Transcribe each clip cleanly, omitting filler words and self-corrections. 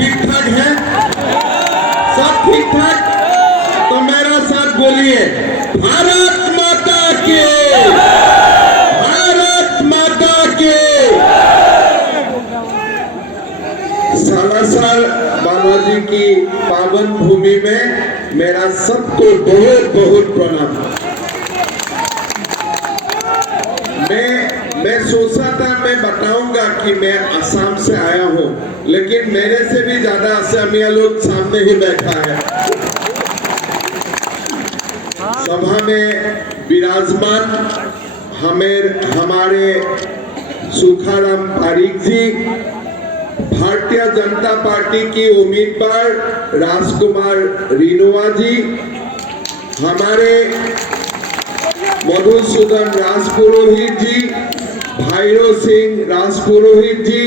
ठीक ठाक है? सब ठीक ठाक? तो मेरा साथ बोलिए, भारत माता के, भारत माता के। सालासर बालाजी की पावन भूमि में मेरा सबको बहुत बहुत प्रणाम। मैं सोचा था मैं बताऊंगा कि मैं असम से आया हूं, लेकिन मेरे से भी ज्यादा असमिया लोग सामने ही बैठा है। सभा में विराजमान हमारे सुखाराम पारिक जी, भारतीय जनता पार्टी की उम्मीदवार राजकुमार रिनोवा जी, हमारे मधुसूदन राजपुरोहित जी, भैरव सिंह राजपुरोहित जी,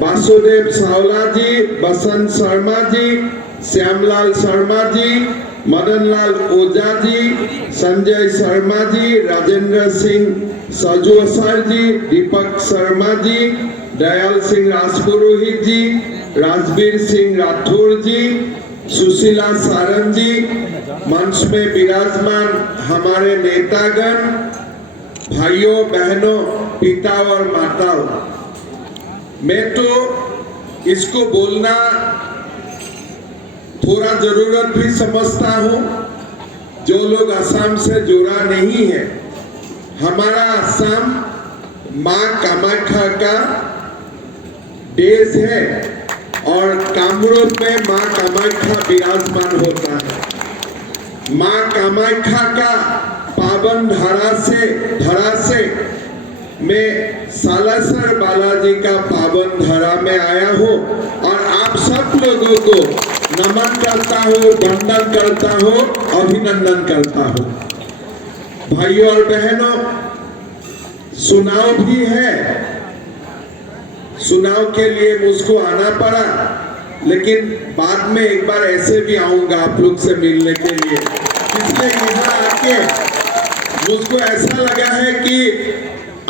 वासुदेव सावला जी, बसंत शर्मा जी, श्यामलाल शर्मा जी, मदनलाल ओझा जी, संजय शर्मा जी, राजेंद्र सिंह सजोसर जी, दीपक शर्मा जी, दयाल सिंह राजपुरोहित जी, राजवीर सिंह राठौर जी, सुशीला सारंग जी, मंच में विराजमान हमारे नेतागण, भाइयों बहनों, पिता और माताओं, मैं तो इसको बोलना थोड़ा जरूरत भी समझता हूं। जो लोग असम से जुड़ा नहीं है, हमारा असम मां कामाख्या का देश है और कामरूप में मां कामाख्या विराजमान होता है। मां कामाख्या का पावन धरा से मैं सालासर बालाजी का पावन धरा में आया हूँ और आप सब लोगों को नमन करता हूँ, वंदन करता हूँ, अभिनंदन करता हूँ। भाइयों और बहनों, चुनाव भी है, चुनाव के लिए मुझको आना पड़ा, लेकिन बाद में एक बार ऐसे भी आऊंगा आप लोग से मिलने के लिए। इसलिए यहाँ आके मुझको ऐसा लगा है कि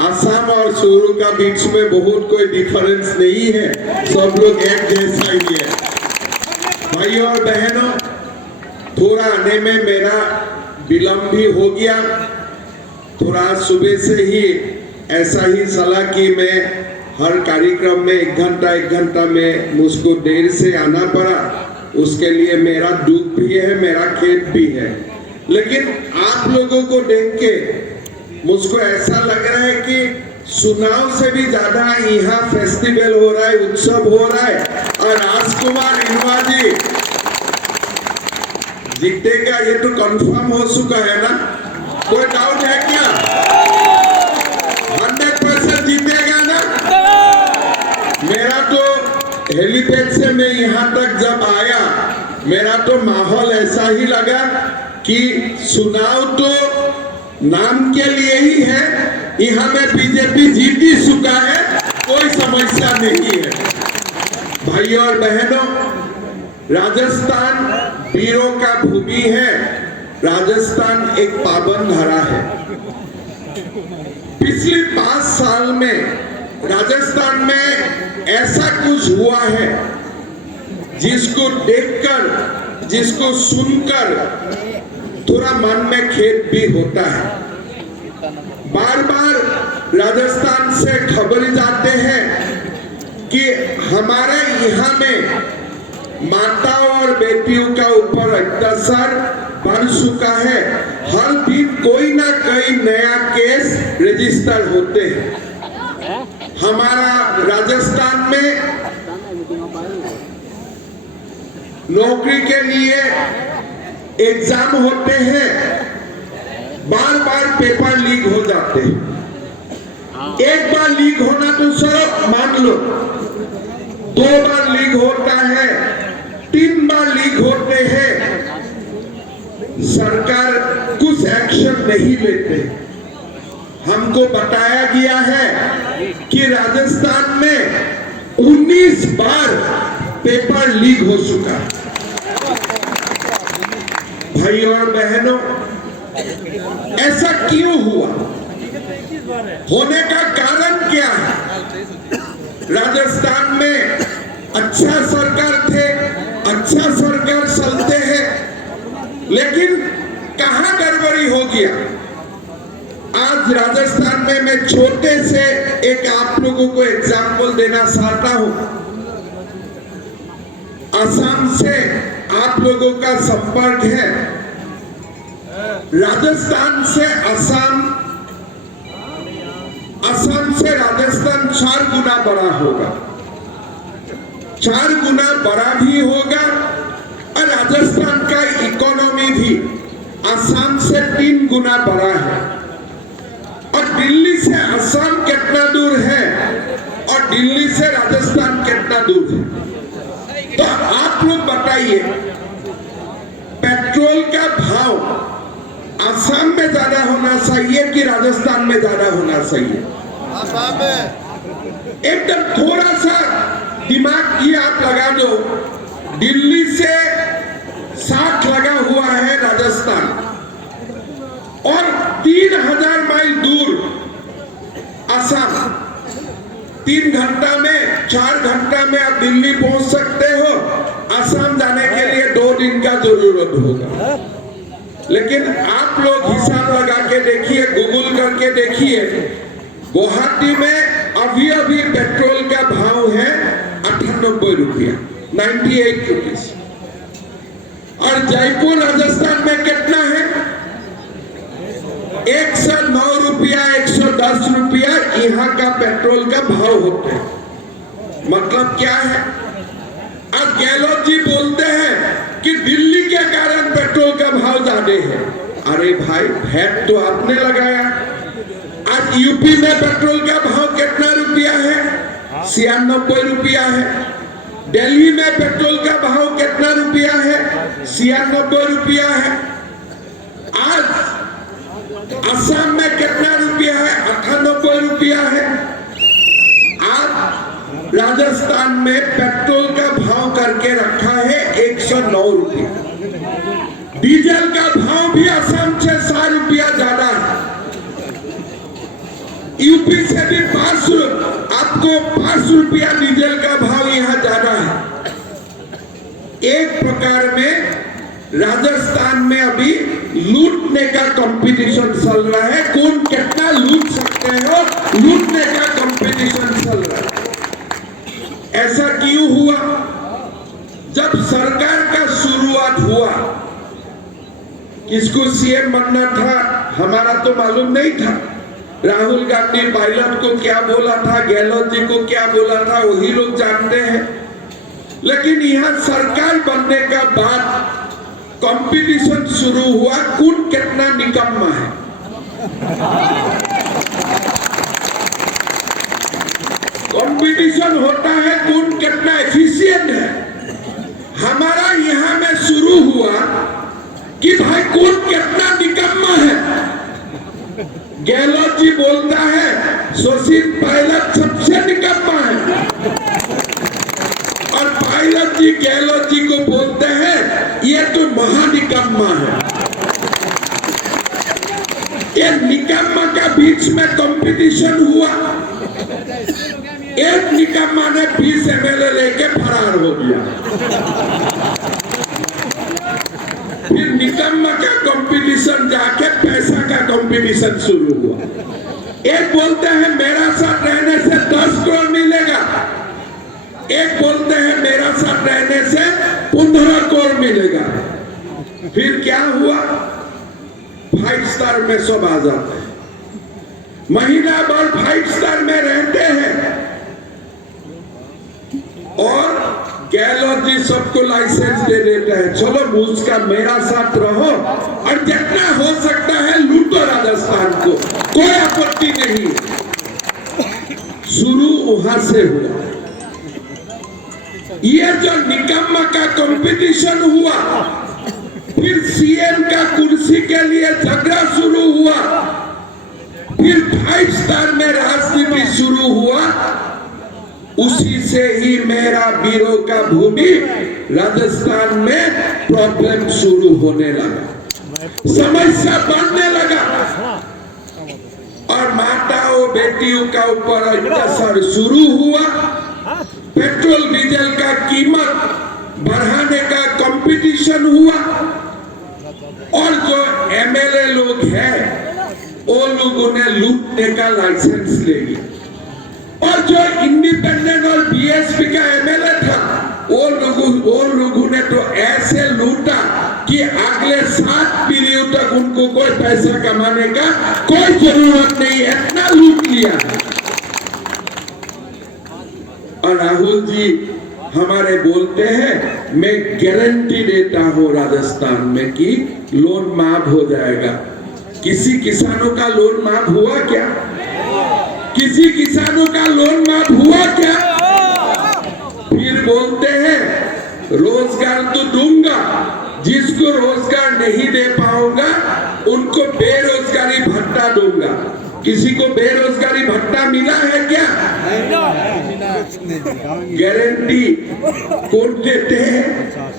असम और चूरू का बीच में बहुत कोई डिफरेंस नहीं है, सब लोग एक जैसा ही है। भाइयों और बहनों, थोड़ा आने में मेरा विलंब भी हो गया। थोड़ा सुबह से ही ऐसा ही चला कि मैं हर कार्यक्रम में एक घंटा में मुझको देर से आना पड़ा। उसके लिए मेरा दुख भी है, मेरा खेद भी है, लेकिन आप लोगों को देख के मुझको ऐसा लग रहा है कि चुनाव से भी ज्यादा यहाँ फेस्टिवल हो रहा है, उत्सव हो रहा है और राजकुमार रिनोवा जी जीतेगा ये तो कंफर्म हो चुका है ना? कोई डाउट है क्या? 100% जीतेगा ना? मेरा तो हेलीपैड से मैं यहाँ तक जब आया, मेरा तो माहौल ऐसा ही लगा कि चुनाव तो नाम के लिए ही है, यहाँ में बीजेपी जीत ही चुका है, कोई समस्या नहीं है। भाइयों और बहनों, राजस्थान वीरों का भूमि है, राजस्थान एक पावन धरा है। पिछले 5 साल में राजस्थान में ऐसा कुछ हुआ है जिसको देखकर, जिसको सुनकर थोड़ा मन में खेद भी होता है। बार बार राजस्थान से खबर जाते हैं कि हमारे यहाँ में माताओं और बेटियों का ऊपर अत्याचार बढ़ चुका है। हर दिन कोई ना कोई नया केस रजिस्टर होते हैं। हमारा राजस्थान में नौकरी के लिए एग्जाम होते हैं, बार बार पेपर लीक हो जाते हैं। एक बार लीक होना तो चलो मान लो, 2 बार लीक होता है, 3 बार लीक होते हैं, सरकार कुछ एक्शन नहीं लेते। हमको बताया गया है कि राजस्थान में 19 बार पेपर लीक हो चुका है। भाइयों और बहनों, ऐसा क्यों हुआ? होने का कारण क्या है? राजस्थान में अच्छा सरकार थे, अच्छा सरकार चलते हैं, लेकिन कहां गड़बड़ी हो गया। आज राजस्थान में मैं छोटे से एक आप लोगों को एग्जाम्पल देना चाहता हूं। असम से आप लोगों का संपर्क है, राजस्थान से असम, असम से राजस्थान 4 गुना बड़ा होगा, 4 गुना बड़ा भी होगा, और राजस्थान का इकोनॉमी भी असम से 3 गुना बड़ा है। और दिल्ली से असम कितना दूर है और दिल्ली से राजस्थान कितना दूर है? तो आप लोग बताइए, पेट्रोल का भाव असम में ज्यादा होना चाहिए कि राजस्थान में ज्यादा होना चाहिए? असम में। एकदम थोड़ा सा दिमाग की आप लगा दो, दिल्ली से 60 लगा हुआ है राजस्थान, और 3000 माइल दूर असम। 3 घंटा में, 4 घंटा में आप दिल्ली पहुंच सकते हो, असम जाने के लिए 2 दिन का जरूरत होगा। लेकिन आप लोग हिसाब लगा के देखिए, गूगल करके देखिए, गुवाहाटी में अभी अभी पेट्रोल का भाव है 98 रुपया, 98 रुपीज। और जयपुर राजस्थान में कितना है? 109 रुपया, 110 रुपया यहाँ का पेट्रोल का भाव होता है। मतलब क्या है? अब गहलोत जी बोलते हैं कि दिल्ली के कारण पेट्रोल का भाव ज्यादा है। अरे भाई, वैट तो आपने लगाया। आज यूपी में पेट्रोल का भाव कितना रुपया है? 96 रुपया है। दिल्ली में पेट्रोल का भाव कितना रुपया है? 96 रुपया है। आज असम में कितना रुपया है? 98 रुपया है। आज राजस्थान में पेट्रोल का भाव करके रखा है 109 रुपया। डीजल का भाव भी असम से 100 रुपया ज्यादा है। यूपी से भी 5 आपको 5 रुपया डीजल का भाव यहाँ ज्यादा है। एक प्रकार में राजस्थान में अभी लूटने का कंपटीशन चल रहा है। कौन कितना लूट सकते हो, लूटने का कंपटीशन चल रहा है। ऐसा क्यों हुआ? जब सरकार का शुरुआत हुआ, किसको सीएम बनना था हमारा तो मालूम नहीं था। राहुल गांधी पायलट को क्या बोला था, गहलोत जी को क्या बोला था, वही लोग जानते हैं। लेकिन यहां सरकार बनने का बाद कंपटीशन शुरू हुआ, कौन कितना निकम्मा है। कंपटीशन होता है कौन कितना एफिशिएंट है। हमारा यहां में शुरू हुआ कि भाई कौन कितना निकम्मा है। गहलोत जी बोलता है सचिन पायलट सबसे निकम्मा है, और पायलट जी गहलोत जी को बोलते हैं ये तो महानिकम्मा है। ये निकम्मा का बीच में कंपटीशन हुआ। एक निकम्मा ने 20 MLA लेके फरार हो गया। फिर निकम्मा का कंपटीशन जाके पैसा का कंपटीशन शुरू हुआ। एक बोलते हैं मेरा साथ रहने से 10 करोड़ मिलेगा, एक बोलते हैं मेरा साथ रहने से 15 करोड़ मिलेगा। फिर क्या हुआ? 5 स्टार में सब आ जाते हैं, महीना भर 5 स्टार में रहते हैं, और गहलोत जी सबको लाइसेंस दे देते हैं, चलो मुझका मेरा साथ रहो और जितना हो सकता है लूटो राजस्थान को, कोई आपत्ति नहीं। शुरू वहां से हुआ। ये जो निकम्मा का कंपटीशन हुआ, फिर सीएम का कुर्सी के लिए झगड़ा शुरू हुआ, फिर 5 स्टार में राजनीति शुरू हुआ। उसी से ही मेरा वीरों का भूमि राजस्थान में प्रॉब्लम शुरू होने लगा, समस्या बढ़ने लगा, और माताओं बेटियों का ऊपर अत्याचार शुरू हुआ। पेट्रोल डीजल का कीमत बढ़ाने का कंपटीशन हुआ और जो एमएलए लोग हैं वो लोगों ने लूटने का लाइसेंस ले लिया और जो इंडिपेंडेंट और बीएसपी का एमएलए था वो लोगों ने तो ऐसे लूटा कि अगले 7 पीढ़ियों तक उनको कोई पैसा कमाने का कोई जरूरत नहीं, इतना लूट लिया। और राहुल जी हमारे बोलते हैं मैं गारंटी देता हूं राजस्थान में कि लोन माफ हो जाएगा। किसी किसानों का लोन माफ हुआ क्या? किसी किसानों का लोन माफ हुआ क्या? फिर बोलते हैं रोजगार तो दूंगा, जिसको रोजगार नहीं दे पाऊंगा उनको बेरोजगारी भत्ता दूंगा। किसी को बेरोजगारी भत्ता मिला है क्या? गारंटी कौन देते हैं?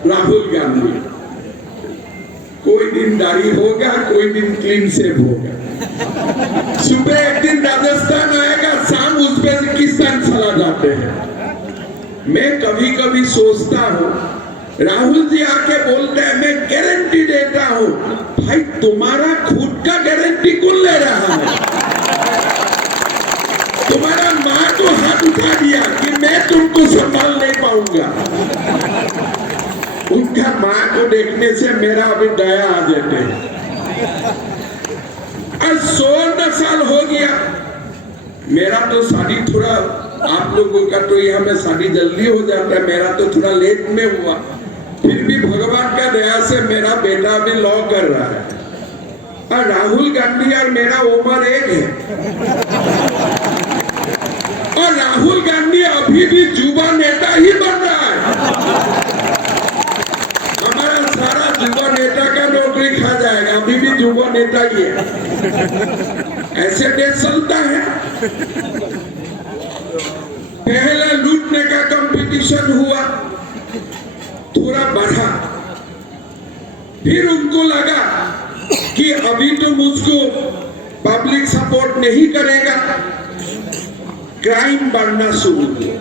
राहुल गांधी। कोई दिन दाढ़ी होगा, कोई दिन क्लीन शेव होगा। सुबह एक दिन राजस्थान आएगा, शाम उस पर किसान चला जाते हैं। मैं कभी कभी सोचता हूँ राहुल जी आके बोलते हैं मैं गारंटी देता हूँ। भाई तुम्हारा खुद का गारंटी कौन ले रहा है? तुम्हारा माँ तो हाथ उठा दिया कि मैं तुमको संभाल नहीं पाऊंगा। उनका माँ को देखने से मेरा अभी दया आ जाते हैं। 16 साल हो गया मेरा तो शादी, थोड़ा आप लोगों का तो यहाँ में शादी जल्दी हो जाता है, मेरा तो थोड़ा लेट में हुआ। फिर भी भगवान का दया से मेरा बेटा भी लॉ कर रहा है। और राहुल गांधी और मेरा उम्र एक है और राहुल गांधी अभी भी युवा नेता ही बन रहा है। हमारा सारा युवा नेता का नौकरी खा जाएगा, अभी भी युवा नेता ही है। ऐसे देश चलता है। पहले लूटने का कंपटीशन हुआ, थोड़ा बढ़ा, फिर उनको लगा कि अभी तो मुझको पब्लिक सपोर्ट नहीं करेगा, क्राइम बढ़ना शुरू हुआ।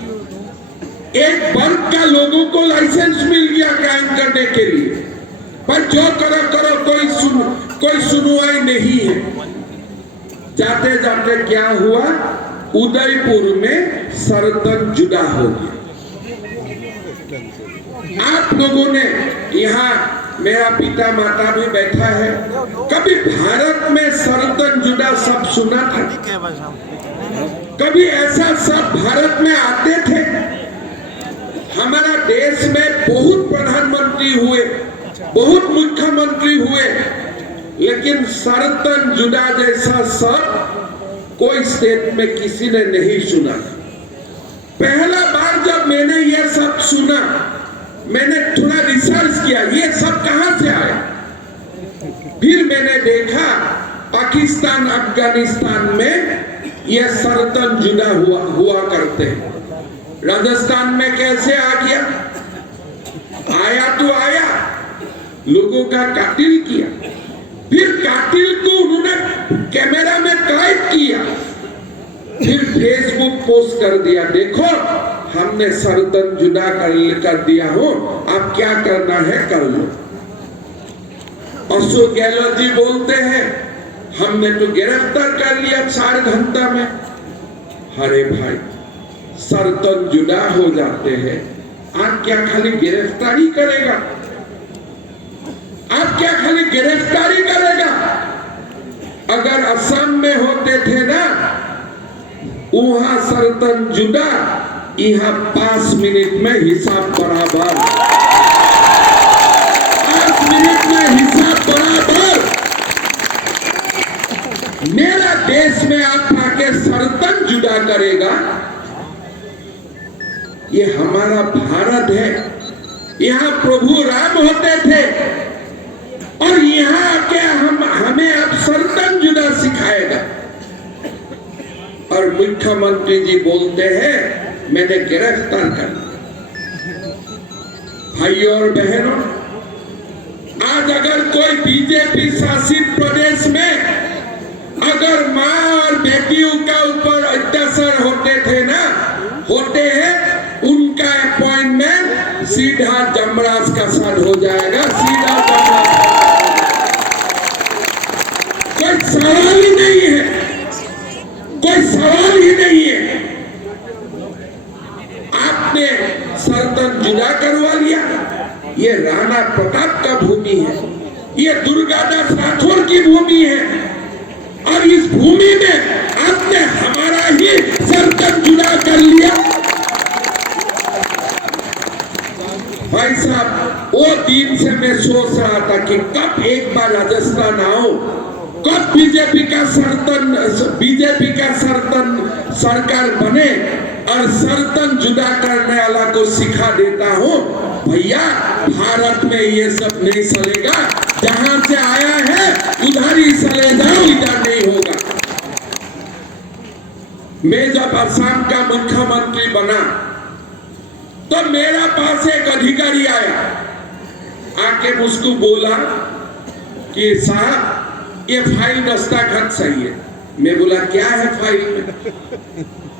एक वर्ग का लोगों को लाइसेंस मिल गया क्राइम करने के लिए, पर जो करो करो कोई सुनवाई नहीं है। जाते जाते क्या हुआ, उदयपुर में सरतन जुदा हो गया। आप लोगों ने यहाँ, मेरा पिता माता भी बैठा है, कभी भारत में सरतन जुदा शब्द सुना था? कभी ऐसा शब्द भारत में आते थे? हमारा देश में बहुत प्रधानमंत्री हुए, बहुत मुख्यमंत्री हुए, लेकिन सरतन जुदा जैसा शब्द कोई स्टेट में किसी ने नहीं सुना। पहला बार जब मैंने यह शब्द सुना, मैंने थोड़ा रिसर्च किया ये सब कहां से आया। फिर मैंने देखा पाकिस्तान अफगानिस्तान में यह सरतन जुदा हुआ करते हैं। राजस्थान में कैसे आ गया? आया तो आया, लोगों का कातिल किया, फिर कातिल को उन्होंने कैमरा में कैद किया, फिर फेसबुक पोस्ट कर दिया, देखो हमने सरतन जुदा कर दिया हो, अब क्या करना है कर लो। अशोक गहलोत जी बोलते हैं हमने तो गिरफ्तार कर लिया 4 घंटा में। अरे भाई सरतन जुदा हो जाते हैं, आप क्या खाली गिरफ्तारी करेगा? आप क्या खाली गिरफ्तारी करेगा? अगर असम में होते थे ना, वहां सरतन जुदा, यहाँ 5 मिनट में हिसाब बराबर, 5 मिनट में हिसाब बराबर। मेरा देश में आप आके सरतन जुदा करेगा? ये हमारा भारत है, यहाँ प्रभु राम होते थे और यहाँ आके हमें आप सरतन जुदा सिखाएगा। और मुख्यमंत्री जी बोलते हैं मैंने गिरफ्तार कर लिया। भाइयों और बहनों, आज अगर कोई बीजेपी शासित प्रदेश में अगर माँ और बेटियों का ऊपर अत्याचार होते थे ना, होते हैं, उन उनका अपॉइंटमेंट सीधा जमराज का साथ हो जाएगा, सीधा जमराज। कोई सवाल ही नहीं है, कोई सवाल ही नहीं है। आपने सल्तनत जुदा करवा लिया। ये राणा प्रताप का भूमि है, ये दुर्गादास राठौर की भूमि है, और इस भूमि में आपने हमारा ही सल्तनत जुदा कर लिया। भाई साहब, वो दिन से मैं सोच रहा था कि कब एक बार राजस्थान आओ, कब बीजेपी का सरकार बने और सल्तनत जुदा करने वाला को सिखा देता हूं। भैया, भारत में ये सब नहीं चलेगा। जहां से आया है उधर ही चले जाओ, इधर नहीं होगा। मैं जब असम का मुख्यमंत्री बना तो मेरा पास एक अधिकारी आया, आके मुझको बोला कि साहब ये फाइल दस्तखत सही है। मैं बोला क्या है फाइल में?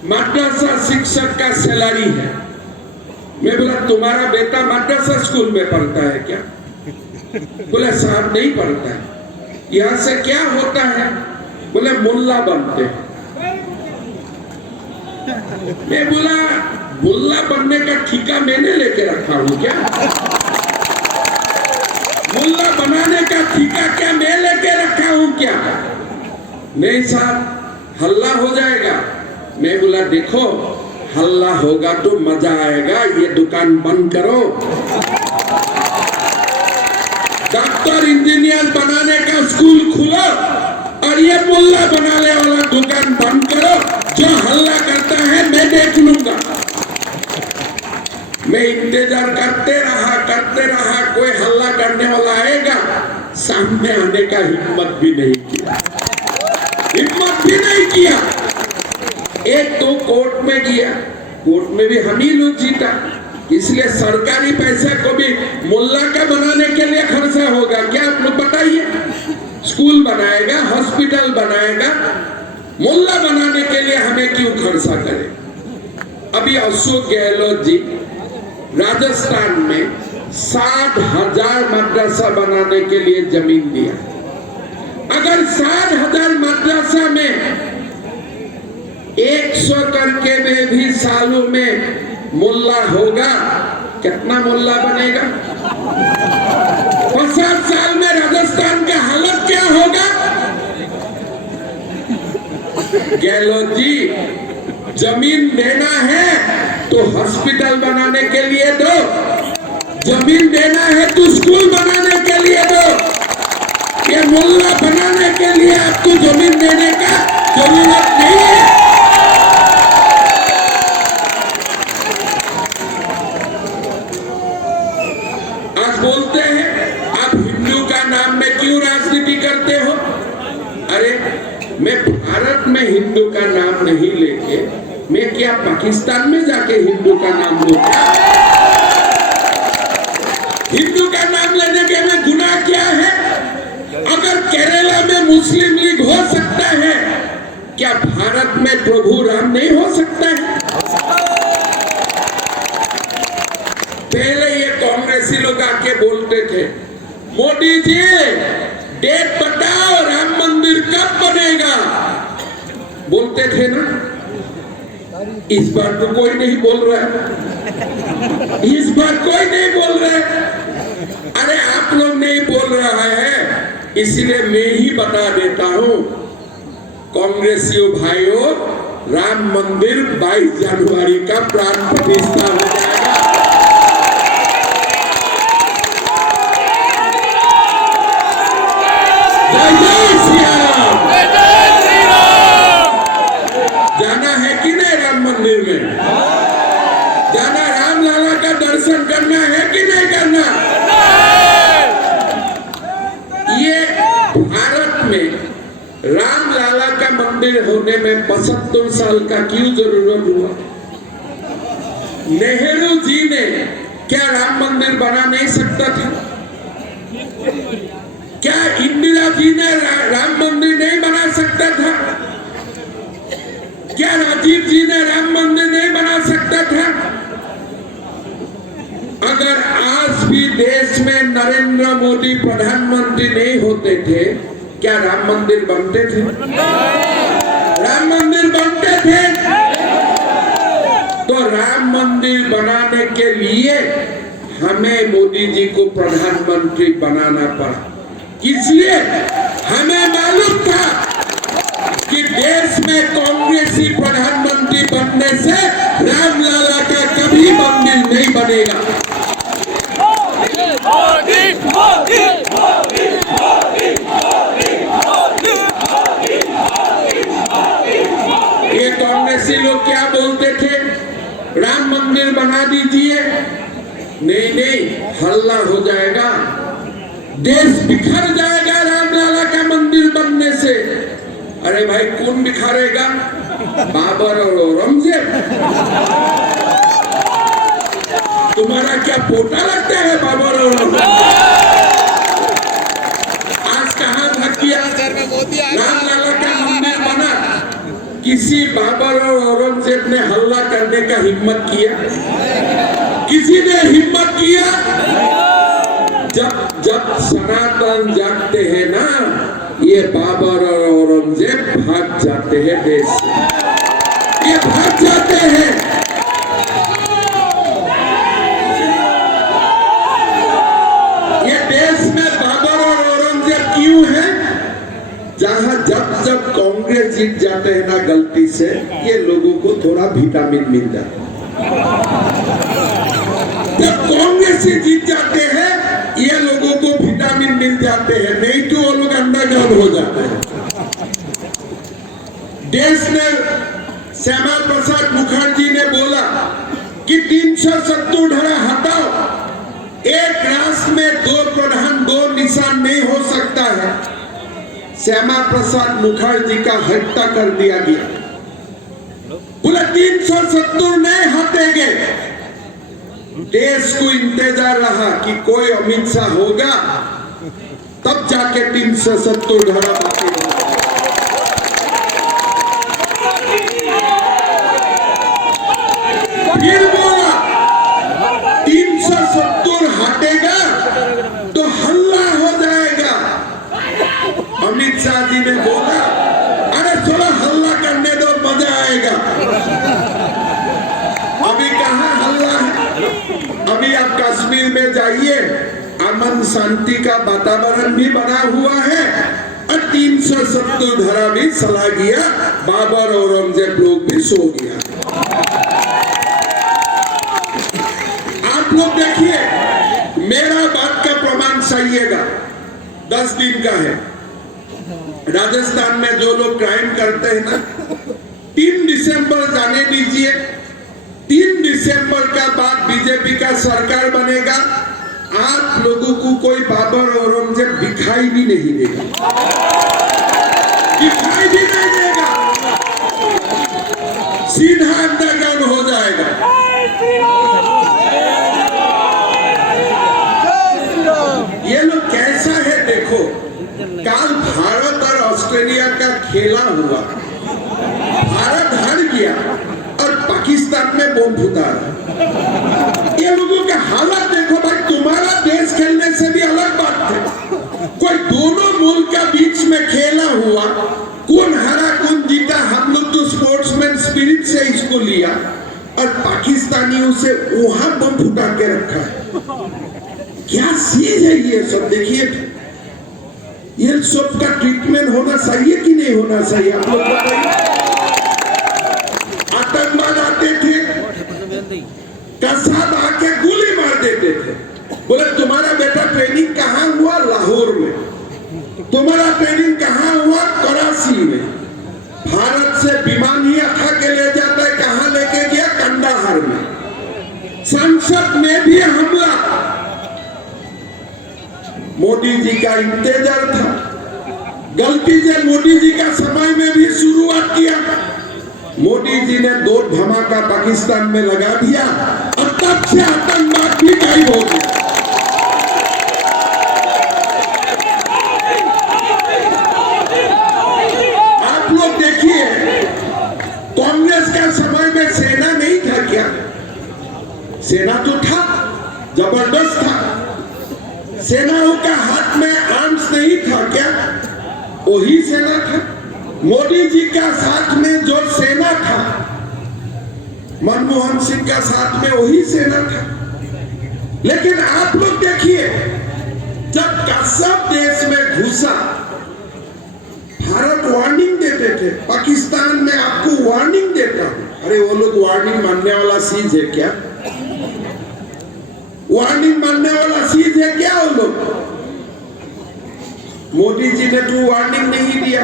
मद्रासा शिक्षक का सैलरी है। मैं बोला तुम्हारा बेटा मद्रासा स्कूल में पढ़ता है क्या? बोला साहब नहीं पढ़ता है। यहाँ से क्या होता है? बोले मुल्ला बनते हैं। मैं बोला मुल्ला बनने का ठेका मैंने लेके रखा हूं क्या? मुल्ला बनाने का ठेका क्या मैं लेके रखा हूं क्या? नहीं साहब, हल्ला हो जाएगा। मैं बोला देखो, हल्ला होगा तो मजा आएगा, ये दुकान बंद करो। डॉक्टर इंजीनियर बनाने का स्कूल खोलो और ये मुल्ला बनाने वाला दुकान बंद करो। जो हल्ला करता है मैं देख लूंगा। मैं इंतजार करते रहा, कोई हल्ला करने वाला आएगा। सामने आने का हिम्मत भी नहीं किया। एक तो कोर्ट में गया, कोर्ट में भी हम ही लोग जीता। इसलिए सरकारी पैसे को भी मुल्ला का बनाने के लिए खर्चा होगा क्या? आप लोग बताइए। स्कूल बनाएगा, हॉस्पिटल बनाएगा, मुल्ला बनाने के लिए हमें क्यों खर्चा करें? अभी अशोक गहलोत जी राजस्थान में 60,000 मदरसा बनाने के लिए जमीन दिया। अगर 60,000 मदरसा में 100 करके में भी सालों में मुल्ला होगा, कितना मुल्ला बनेगा? 50 साल में राजस्थान का हालत क्या होगा? गहलोत जी, जमीन देना है तो हॉस्पिटल बनाने के लिए दो, जमीन देना है तो स्कूल बनाने के लिए दो। ये मुल्ला बनाने के लिए आपको जमीन देने का जरूरत नहीं है। आज बोलते हैं आप हिंदू का नाम में क्यों राजनीति करते हो? अरे मैं भारत में हिंदू का नाम नहीं लेके मैं क्या पाकिस्तान में जाके हिंदू का नाम लूंगा? हिंदू का नाम लेने के में गुनाह क्या है? अगर केरला में मुस्लिम लीग हो सकता है, क्या भारत में प्रभु राम नहीं हो सकता है? पहले ये कांग्रेसी लोग आके बोलते थे, मोदी जी डेट बताओ, राम मंदिर कब बनेगा? बोलते थे ना। इस बार तो कोई नहीं बोल रहा है, इस बार कोई नहीं बोल रहा है। अरे आप लोग नहीं बोल रहा है, इसलिए मैं ही बता देता हूं, कांग्रेसियों भाइयों, राम मंदिर 22 जनवरी का प्राण प्रतिष्ठा हो जाएगा। जाना है कि नहीं राम मंदिर में? जाना, राम लाला का दर्शन करना है कि नहीं करना? ये भारत में राम लाला का मंदिर होने में 75 साल का क्यों जरूरत हुआ? नेहरू जी ने क्या राम मंदिर बना नहीं सकता था? क्या इंदिरा जी ने राम मंदिर नहीं बना सकता था? क्या राजीव जी ने राम मंदिर नहीं बना सकता था? देश में नरेंद्र मोदी प्रधानमंत्री नहीं होते थे, क्या राम मंदिर बनते थे? राम मंदिर बनते थे। तो राम मंदिर बनाने के लिए हमें मोदी जी को प्रधानमंत्री बनाना पड़ा। इसलिए हमें मालूम था कि देश में कांग्रेसी प्रधानमंत्री बनने से रामलला का कभी मंदिर नहीं बनेगा। ये कांग्रेसी लोग क्या बोलते थे? राम मंदिर बना दीजिए। नहीं नहीं, हल्ला हो जाएगा, देश बिखर जाएगा रामलला का मंदिर बनने से। अरे भाई, कौन बिखारेगा? बाबर और औरंगजेब? तुम्हारा क्या पोटा लगता है बाबर और औरंगजेब? आज कहां भाग गया? रामलला का मंदिर बना, किसी बाबर और औरंगजेब ने हल्ला करने का हिम्मत किया? किसी ने हिम्मत किया? जब सनातन जागते हैं ना, ये बाबर और औरंगजेब भाग जाते हैं देश से, ये भाग जाते हैं। ये देश में बाबर और औरंगजेब क्यों है? जहां जब कांग्रेस जीत जाते हैं ना गलती से, ये लोगों को थोड़ा विटामिन मिल जाता है। जब कांग्रेस से जीत जाते हैं, ये लोगों को विटामिन मिल जाते हैं, नहीं तो वो लोग अंडरग्राउंड हो जाते हैं। देश ने, श्यामा प्रसाद मुखर्जी ने बोला कि 370 धारा हटाओ, एक राष्ट्र में दो प्रधान दो निशान नहीं हो सकता है। श्यामा प्रसाद मुखर्जी का हत्या कर दिया गया। बोले 370 नहीं हटेंगे। देश को इंतजार रहा कि कोई अमित शाह होगा, तब जाके 370 धारा बाकी होगा। फिर बोला 370 हटेगा तो हल्ला हो जाएगा। अमित शाह जी ने बोला, अरे थोड़ा हल्ला करने दो, मजा आएगा। अभी कहां हल्ला है? अभी आप कश्मीर में जाइए, अमन शांति का वातावरण भी बना हुआ है और 370 धारा भी चला गया। बाबर और औरंगजेब लोग भी सो गया। आप लोग देखिए, मेरा बात का प्रमाण सहिएगा। 10 दिन का है। राजस्थान में जो लोग क्राइम करते हैं ना, 3 दिसंबर जाने दीजिए। 3 दिसंबर का बाद बीजेपी का सरकार बनेगा। आप लोगों को कोई बाबर और औरंगजेब दिखाई भी नहीं देगा, दिखाई भी नहीं देगा। सीधा अंडरग्राउंड हो जाएगा। ये लोग कैसा है देखो, कल भारत और ऑस्ट्रेलिया का खेला हुआ, भारत हार गया और पाकिस्तान में बम फूटा। ये लोगों का हालत देखो भाई। तुम्हारा देश खेलने से भी अलग बात है, कोई दोनों मुल्क का बीच में खेला हुआ, कौन हारा कौन जीता, हम लोग तो स्पोर्ट्समैन स्पिरिट से इसको लिया और पाकिस्तानियों से वहां बम फुटा के रखा है। क्या चीज है ये सब? देखिए, ये सब का ट्रीटमेंट होना चाहिए कि नहीं होना चाहिए? आप लोग बताइए। आतंकवाद आते थे, कसाब आके गोली मार देते थे। बोले तुम्हारा बेटा ट्रेनिंग कहाँ हुआ? लाहौर में। तुम्हारा ट्रेनिंग कहाँ हुआ? कराची में। भारत से विमान ही उठा के ले जाता है, कहाँ लेके गया? कंदाहार में। संसद में भी हमला। मोदी जी का इंतजार था, गलती से मोदी जी का समय में भी शुरुआत किया। मोदी जी ने 2 धमाका पाकिस्तान में लगा दिया और तब से आतंकवाद भी गायब हो गया। आप लोग देखिए, कांग्रेस का समय में सेना नहीं था क्या? सेना तो था, जबरदस्त था। सेनाओं का हाथ में आर्म्स नहीं था क्या? वही सेना था। मोदी जी का साथ में जो सेना था, मनमोहन सिंह का साथ में वही सेना था। लेकिन आप लोग देखिए, जब कश्यप देश में घुसा, भारत वार्निंग देते थे, पाकिस्तान में आपको वार्निंग देता हूं। अरे वो लोग वार्निंग मानने वाला चीज है क्या? वार्निंग मानने वाला चीज है क्या वो लोग? मोदी जी ने तो वार्निंग नहीं दिया।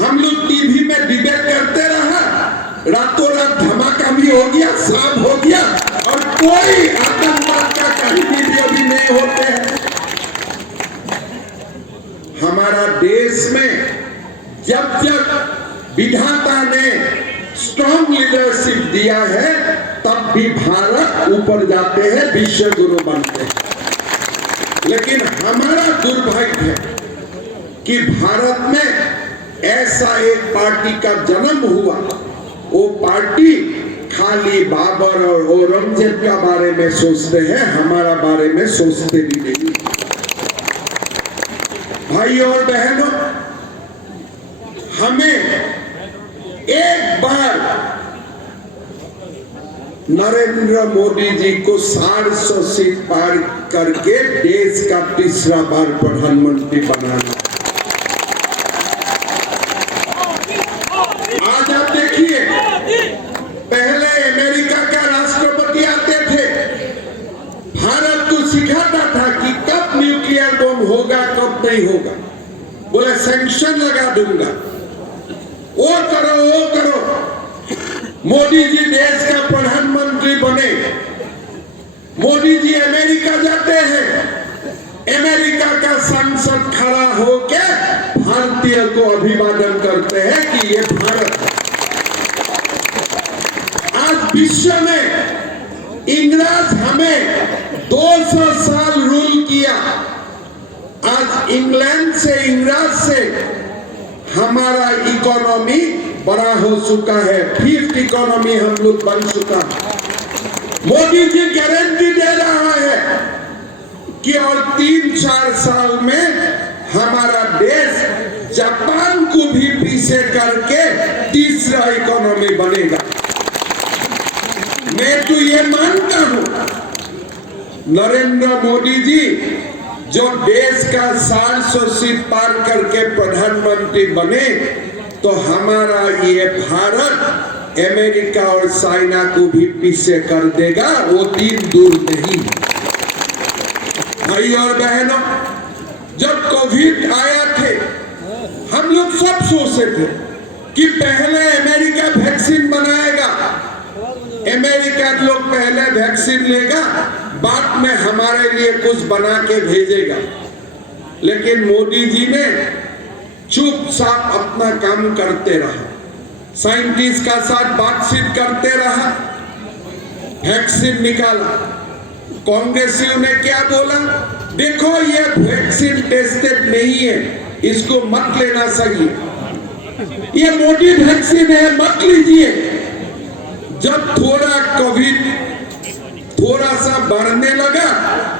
हम लोग टीवी में डिबेट करते रहा, रातों रात धमाका भी हो गया, सांप हो गया, और कोई आतंकवाद का कहीं वीडियो भी नहीं होते हैं। हमारा देश में जब जब विधाता ने स्ट्रॉन्ग लीडरशिप दिया है, तब भी भारत ऊपर जाते हैं, विश्व गुरु बनते हैं। लेकिन हमारा दुर्भाग्य है कि भारत में ऐसा एक पार्टी का जन्म हुआ, वो पार्टी खाली बाबर और औरंगजेब का बारे में सोचते हैं, हमारा बारे में सोचते भी नहीं। भाई और बहनों, हमें एक बार नरेंद्र मोदी जी को 450 सीट पार करके देश का तीसरा बार प्रधानमंत्री बनाना। आज आप देखिए, पहले अमेरिका का राष्ट्रपति आते थे, भारत को सिखाता था कि कब न्यूक्लियर बम होगा, कब नहीं होगा। बोले सैंक्शन लगा दूंगा, वो करो वो करो। मोदी जी देश का प्रधानमंत्री बने, मोदी जी अमेरिका जाते हैं, अमेरिका का संसद खड़ा होके भारतीय को अभिवादन करते हैं कि ये भारत है। आज विश्व में इंग्रज हमें 200 साल रूल किया। आज इंग्लैंड से, इंग्रज से हमारा इकोनॉमी बड़ा हो चुका है, फिफ्थ इकोनॉमी हम लोग बन चुका है। मोदी जी गारंटी दे रहा है कि और 3-4 साल में हमारा देश जापान को भी पीछे करके तीसरा इकोनॉमी बनेगा। मैं तो ये मानता हूं, नरेंद्र मोदी जी जो देश का 400 सीट पार करके प्रधानमंत्री बने, तो हमारा ये भारत अमेरिका और चाइना को भी पीछे कर देगा, वो दिन दूर नहीं। भाई और बहनों, जब कोविड आया थे, हम लोग सब सोचते थे कि पहले अमेरिका वैक्सीन बनाएगा, अमेरिका लोग पहले वैक्सीन लेगा, बाद में हमारे लिए कुछ बना के भेजेगा। लेकिन मोदी जी ने चुपचाप अपना काम करते रहा, साइंटिस्ट का साथ बातचीत करते रहा, वैक्सीन निकाला। कांग्रेसियों ने क्या बोला? देखो ये वैक्सीन टेस्टेड नहीं है, इसको मत लेना चाहिए, ये मोदी वैक्सीन है, मत लीजिए। जब थोड़ा कोविड थोड़ा सा बढ़ने लगा,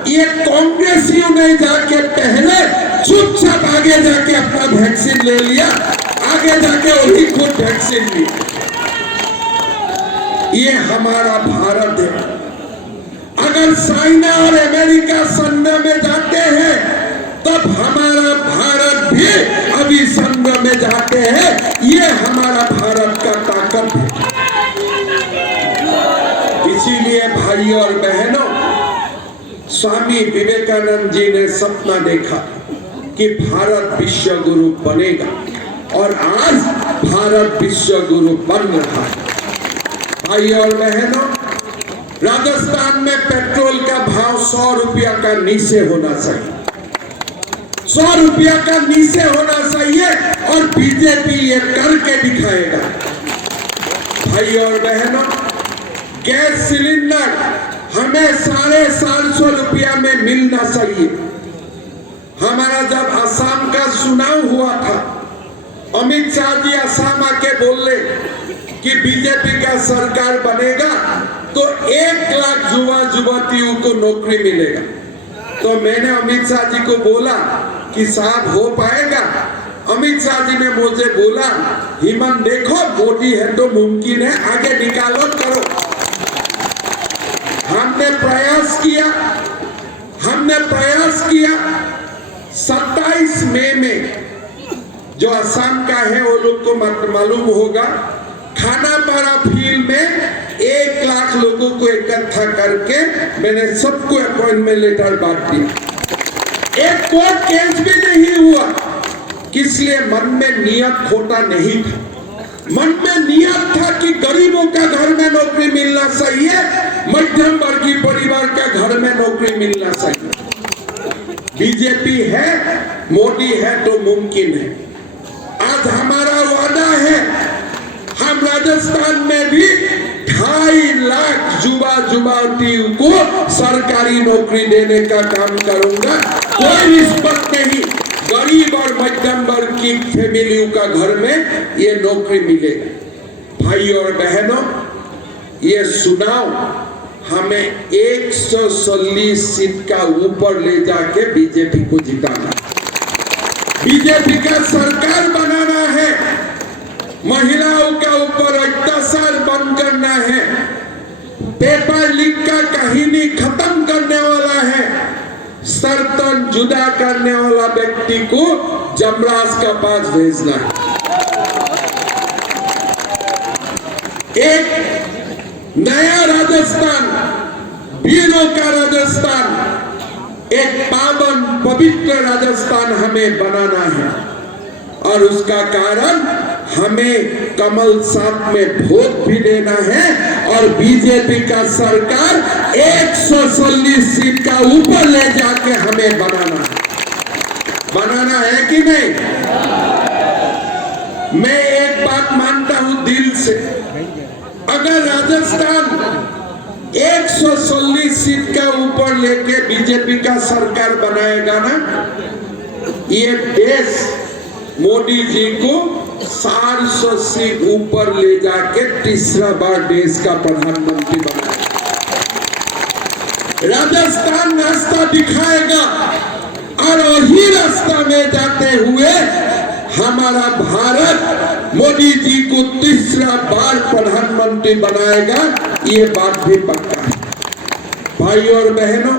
ये कांग्रेसियों ने जाके पहले चुपचाप आगे जाके अपना वैक्सीन ले लिया, आगे जाके वही खुद वैक्सीन ली। ये हमारा भारत है। अगर चाइना और अमेरिका संघ में जाते हैं, तब हमारा भारत भी अभी संघ में जाते हैं। ये हमारा भारत का ताकत है। इसीलिए भाई और बहनों, स्वामी विवेकानंद जी ने सपना देखा कि भारत विश्व गुरु बनेगा, और आज भारत विश्व गुरु बन रहा है। भाई और बहनों, राजस्थान में पेट्रोल का भाव 100 रुपया का नीचे होना चाहिए, 100 रुपया का नीचे होना चाहिए, और बीजेपी ये करके दिखाएगा। भाई और बहनों, गैस सिलेंडर हमें 450 रुपया में मिलना चाहिए। हमारा जब असम का चुनाव हुआ था, अमित शाह जी असम आके बोले कि बीजेपी का सरकार बनेगा तो 1 लाख युवा युवतियों को नौकरी मिलेगा। तो मैंने अमित शाह जी को बोला कि साहब हो पाएगा? अमित शाह जी ने मुझे बोला, हिमन देखो मोदी है तो मुमकिन है, आगे निकालो करो। हमने प्रयास किया 27 मई में, जो असम का है वो लोग को मालूम होगा, खानापारा फील्ड में 1 लाख लोगों को इकट्ठा करके मैंने सबको अपॉइंटमेंट लेटर बांट दिया। एक कोर्ट केस भी नहीं हुआ, इसलिए मन में नियत खोटा नहीं था। मन में नियत था कि गरीबों का घर में नौकरी मिलना चाहिए, मध्यम वर्गीय परिवार का घर में नौकरी मिलना चाहिए। बीजेपी है, मोदी है तो मुमकिन है। आज हमारा वादा है, हम राजस्थान में भी 2.5 लाख युवा-युवतियों को सरकारी नौकरी देने का काम करूंगा। कोई रिश्वत नहीं, गरीब और मध्यम वर्ग की फैमिलियों का घर में ये नौकरी मिलेगा। भाई और बहनों, ये चुनाव हमें 140 सीट का ऊपर ले जाके बीजेपी को जिताना, बीजेपी का सरकार बनाना है, महिलाओं का ऊपर अत्याचार बंद करना है, पेपर लीक का कहानी खत्म करने वाला है, सर्तन जुदा करने वाला व्यक्ति को जमराज का पास भेजना है। एक नया राजस्थान, वीरों का राजस्थान, एक पावन पवित्र राजस्थान हमें बनाना है। और उसका कारण हमें कमल साथ में वोट भी देना है और बीजेपी का सरकार 140 सीट का ऊपर ले जाके हमें बनाना है कि नहीं? मैं एक बात मानता हूं दिल से, अगर राजस्थान 140 सीट का ऊपर लेके बीजेपी का सरकार बनाएगा ना, ये देश मोदी जी को 400 सीट ऊपर ले जाके तीसरा बार देश का प्रधानमंत्री बनाएगा। राजस्थान रास्ता दिखाएगा और वही रास्ता में जाते हुए हमारा भारत मोदी जी को तीसरा बार प्रधानमंत्री बनाएगा, ये बात भी पक्का है। भाई और बहनों,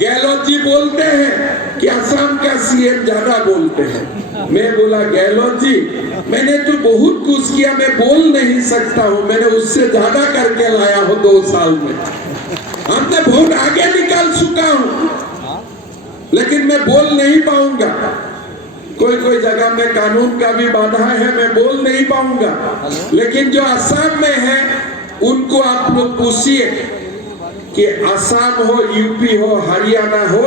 गहलोत जी बोलते हैं कि असम का सीएम ज्यादा बोलते हैं। मैं बोला, गहलोत जी मैंने तो बहुत कुछ किया, मैं बोल नहीं सकता हूं, मैंने उससे ज्यादा करके लाया हूं 2 साल में। हमने बहुत आगे निकाल चुका हूं, लेकिन मैं बोल नहीं पाऊंगा। कोई जगह में कानून का भी बाधा है, मैं बोल नहीं पाऊंगा। लेकिन जो असम में है उनको आप लोग पूछिए कि असम हो, यूपी हो, हरियाणा हो,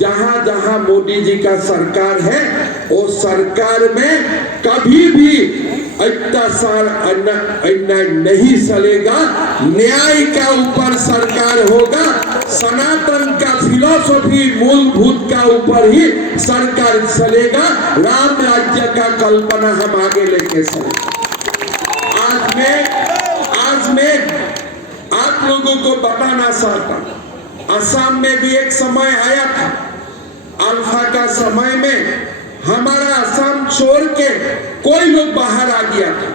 जहां जहां मोदी जी का सरकार है, वो सरकार में कभी भी अत्याचार अन्याय नहीं चलेगा। न्याय का ऊपर सरकार होगा, सनातन का फिलॉसफी मूलभूत का ऊपर ही सरकार चलेगा। राम राज्य का कल्पना हम आगे लेके चलेंगे। आज मैं आप लोगों को बताना चाहता हूं, असम में भी एक समय आया था, अल्फा का समय में हमारा असम छोड़ के कोई लोग बाहर आ गया था।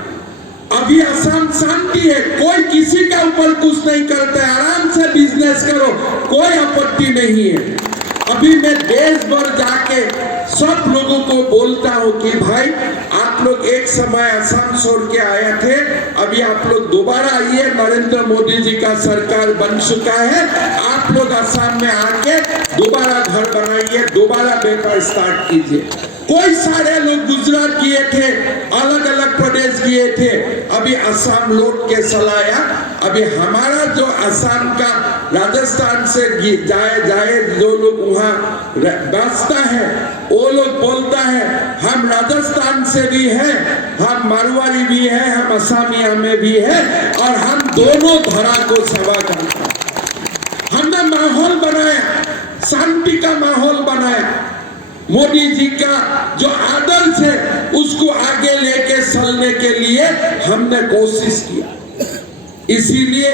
अभी असम शांति है, कोई किसी का ऊपर कुछ नहीं करता है, आराम से बिजनेस करो, कोई आपत्ति नहीं है। अभी मैं देश भर जाके सब लोगों को बोलता हूं कि भाई आप लोग एक समय असम छोड़ के आए थे, अभी आप लोग दोबारा आइए, नरेंद्र मोदी जी का सरकार बन चुका है, आप लोग असम में आके दोबारा घर बनाइए, दोबारा व्यापार स्टार्ट कीजिए। कोई सारे लोग गुजरात किए थे, अलग अलग प्रदेश किए थे, अभी असम लौट के चलाया। अभी हमारा जो असम का राजस्थान से जाए जो लोग वहाँ बसता है, वो लोग बोलता है हम राजस्थान से भी हैं, हम मारवाड़ी भी हैं, हम असमिया में भी हैं, और हम दोनों धरा को सेवा करते हैं। हमने माहौल बनाया, शांति का माहौल बनाया। मोदी जी का जो आदर्श है उसको आगे लेके चलने के लिए हमने कोशिश किया। इसीलिए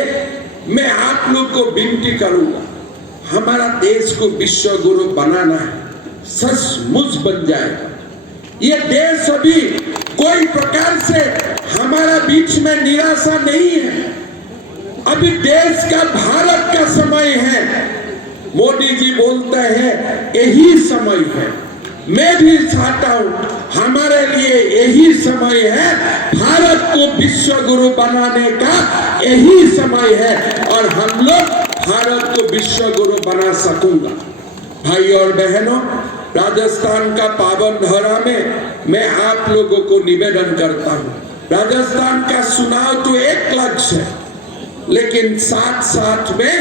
मैं आप लोग को विनती करूंगा, हमारा देश को विश्व गुरु बनाना है, सचमुच बन जाएगा। ये देश अभी कोई प्रकार से हमारा बीच में निराशा नहीं है। अभी देश का, भारत का समय है। मोदी जी बोलते हैं यही समय है, मैं भी चाहता हूं हमारे लिए यही समय है, भारत को विश्व गुरु बनाने का यही समय है और हम लोग भारत को विश्व गुरु बना सकूंगा। भाई और बहनों, राजस्थान का पावन धरा में मैं आप लोगों को निवेदन करता हूं, राजस्थान का चुनाव तो एक लक्ष्य है, लेकिन साथ साथ में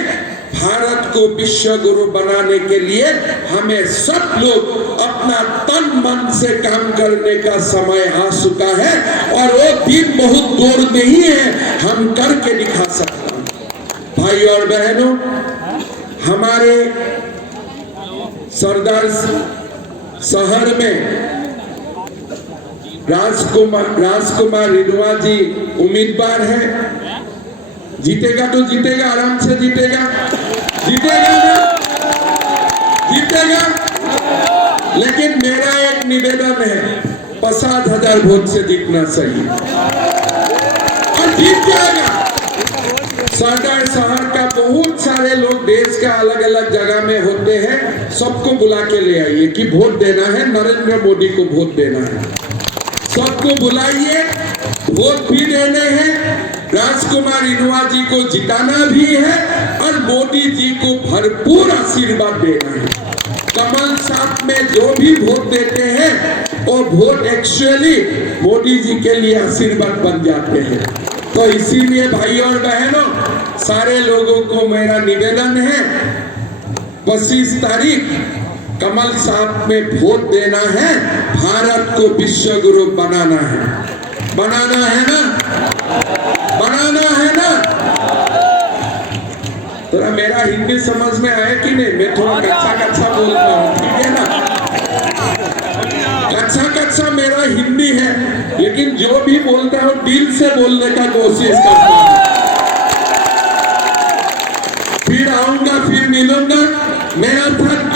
भारत को विश्व गुरु बनाने के लिए हमें सब लोग अपना तन मन से काम करने का समय आ चुका है और वो दिन बहुत दूर नहीं है, हम करके दिखा सकते हैं। भाई और बहनों, हमारे सरदार शहर में राजकुमार रिनुआ जी उम्मीदवार है। जीतेगा तो जीतेगा, आराम से जीतेगा, जीतेगा ना, जीतेगा। लेकिन मेरा एक निवेदन है, 50,000 वोट से जीतना चाहिए और जीत जाएगा। सरदार शहर का बहुत सारे लोग देश का अलग अलग जगह में होते हैं, सबको बुला के ले आइए कि वोट देना है, नरेंद्र मोदी को वोट देना है। सबको बुलाइए, वोट भी देने हैं, राजकुमार रिनुआ जी को जिताना भी है और मोदी जी को भरपूर आशीर्वाद देना है। कमल साथ में जो भी वोट देते हैं वो वोट एक्चुअली मोदी जी के लिए आशीर्वाद बन जाते हैं। तो इसीलिए भाई और बहनों, सारे लोगों को मेरा निवेदन है, 25 तारीख कमल साथ में वोट देना है, भारत को विश्व गुरु बनाना है। बनाना है ना, बनाना है ना। थोड़ा मेरा हिंदी समझ में आया कि नहीं? मैं थोड़ा कच्चा बोलता हूँ, ठीक है ना? कच्चा मेरा हिंदी है, लेकिन जो भी बोलता हूँ दिल से बोलने का कोशिश करता हूँ। फिर आऊंगा, फिर मिलूंगा। मेरा था